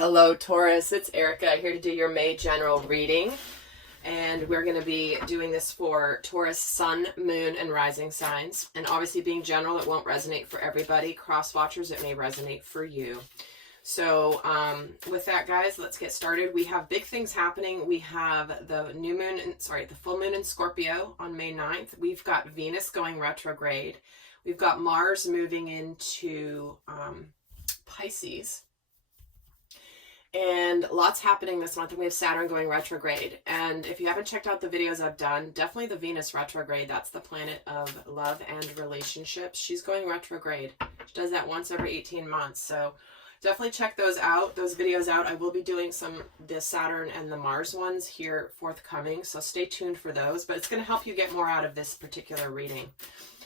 Hello Taurus, it's Erika here to do your May general reading, and we're going to be doing this for Taurus sun, moon, and rising signs. And obviously being general, it won't resonate for everybody. Cross watchers, it may resonate for you. So with that, guys, let's get started. We have big things happening. We have the full moon in Scorpio on May 9th. We've got Venus going retrograde. We've got Mars moving into Pisces. And lots happening this month. And we have Saturn going retrograde. And if you haven't checked out the videos I've done, definitely the Venus retrograde. That's the planet of love and relationships. She's going retrograde. She does that once every 18 months. So definitely check those videos out. I will be doing the Saturn and the Mars ones here forthcoming. So stay tuned for those. But it's going to help you get more out of this particular reading.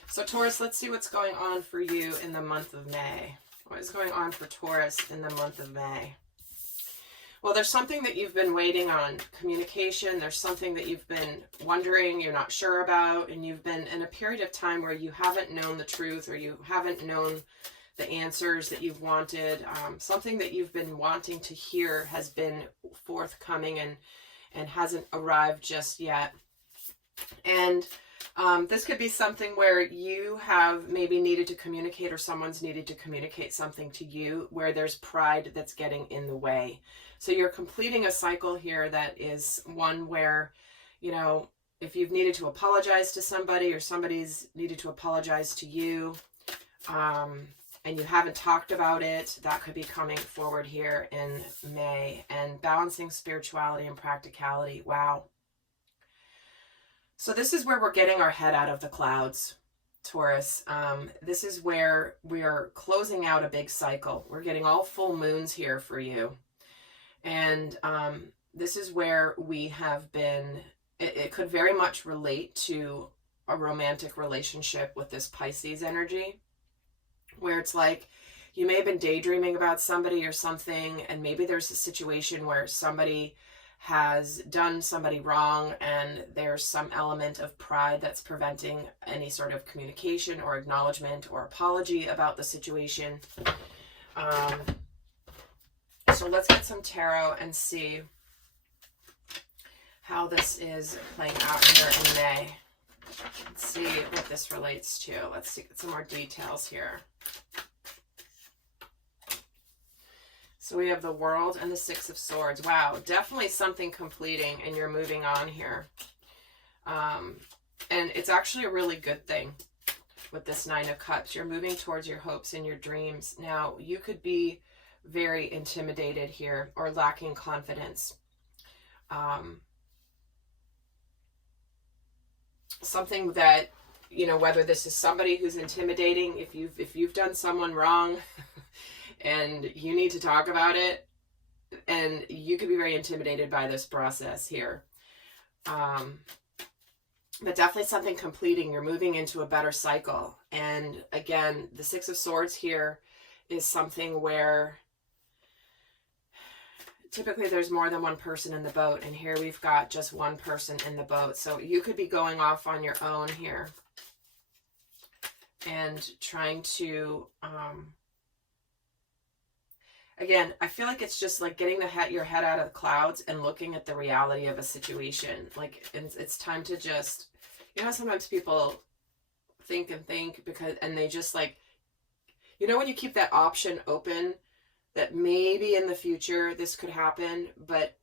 So Taurus, let's see what's going on for you in the month of May. What is going on for Taurus in the month of May? Well, there's something that you've been waiting on, communication. There's something that you've been wondering, you're not sure about, and you've been in a period of time where you haven't known the truth, or you haven't known the answers that you've wanted. Something that you've been wanting to hear has been forthcoming and hasn't arrived just yet. And this could be something where you have maybe needed to communicate, or someone's needed to communicate something to you where there's pride that's getting in the way. So you're completing a cycle here that is one where, you know, if you've needed to apologize to somebody, or somebody's needed to apologize to you, and you haven't talked about it, that could be coming forward here in May. And balancing spirituality and practicality. Wow. So this is where we're getting our head out of the clouds, Taurus. This is where we are closing out a big cycle. We're getting all full moons here for you. And this is where we have been, it could very much relate to a romantic relationship with this Pisces energy, where it's like you may have been daydreaming about somebody or something, and maybe there's a situation where somebody has done somebody wrong, and there's some element of pride that's preventing any sort of communication or acknowledgement or apology about the situation. So let's get some tarot and see how this is playing out here in May. Let's see what this relates to. Let's see, get some more details here. So we have the World and the Six of Swords. Wow, definitely something completing, and you're moving on here. And it's actually a really good thing with this Nine of Cups. You're moving towards your hopes and your dreams. Now, you could be very intimidated here, or lacking confidence. Something that, you know, whether this is somebody who's intimidating, if you've done someone wrong and you need to talk about it, and you could be very intimidated by this process here. But definitely something completing. You're moving into a better cycle. And again, the Six of Swords here is something where typically there's more than one person in the boat, and here we've got just one person in the boat. So you could be going off on your own here and trying to, again, I feel like it's just like getting your head out of the clouds and looking at the reality of a situation. Like it's time to just, you know, sometimes people think and they just like, you know, when you keep that option open, that maybe in the future this could happen, but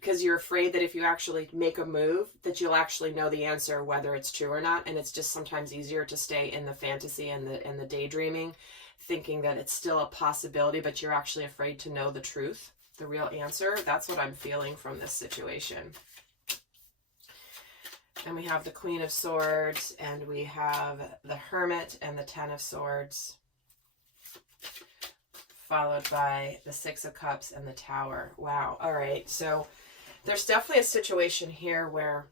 because you're afraid that if you actually make a move, that you'll actually know the answer, whether it's true or not. And it's just sometimes easier to stay in the fantasy and the daydreaming, thinking that it's still a possibility, but you're actually afraid to know the truth, the real answer. That's what I'm feeling from this situation. And we have the Queen of Swords, and we have the Hermit and the Ten of Swords, followed by the Six of Cups and the Tower. Wow. All right. So there's definitely a situation here where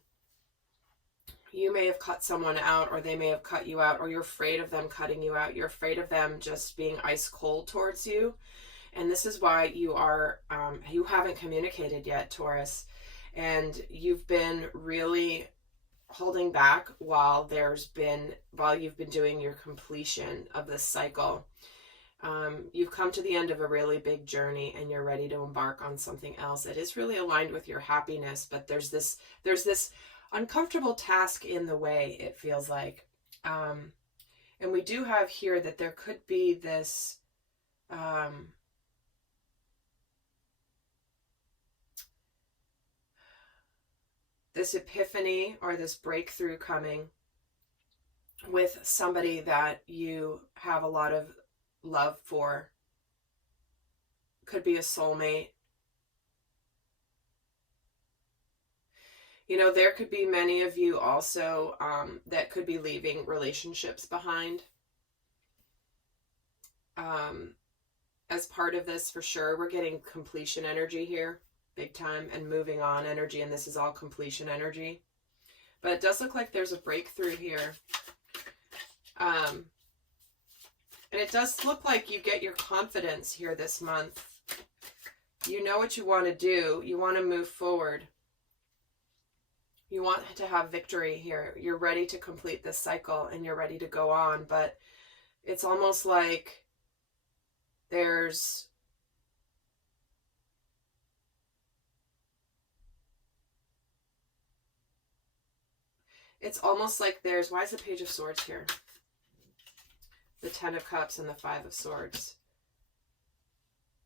you may have cut someone out, or they may have cut you out, or you're afraid of them cutting you out. You're afraid of them just being ice cold towards you. And this is why you haven't communicated yet, Taurus. And you've been really holding back while you've been doing your completion of this cycle. You've come to the end of a really big journey and you're ready to embark on something else. It is really aligned with your happiness, but there's this uncomfortable task in the way, it feels like. And we do have here that there could be this this epiphany or this breakthrough coming with somebody that you have a lot of love for. Could be a soulmate. You know, there could be many of you also that could be leaving relationships behind. As part of this, for sure, we're getting completion energy here, big time, and moving on energy, and this is all completion energy. But it does look like there's a breakthrough here. And it does look like you get your confidence here this month. You know what you want to do. You want to move forward. You want to have victory here. You're ready to complete this cycle and you're ready to go on. But it's almost like there's why is the Page of Swords here? The Ten of Cups and the Five of Swords.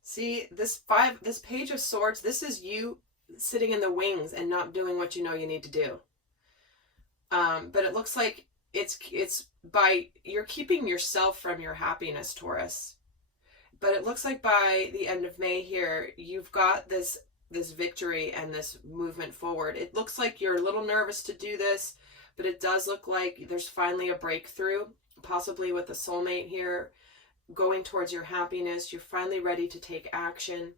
See, this Page of Swords, this is you sitting in the wings and not doing what you know you need to do. But it looks like you're keeping yourself from your happiness, Taurus. But it looks like by the end of May here, you've got this victory and this movement forward. It looks like you're a little nervous to do this, but it does look like there's finally a breakthrough, possibly with a soulmate here, going towards your happiness. You're finally ready to take action.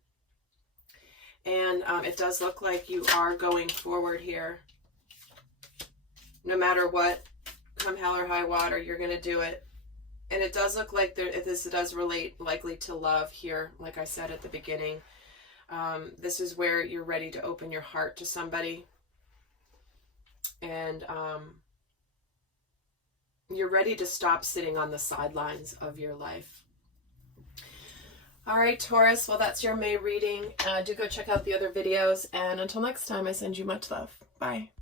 And it does look like you are going forward here. No matter what, come hell or high water, you're going to do it. And it does look like this does relate likely to love here, like I said at the beginning. This is where you're ready to open your heart to somebody. And you're ready to stop sitting on the sidelines of your life. All right, Taurus, well, that's your May reading. Do go check out the other videos. And until next time, I send you much love. Bye.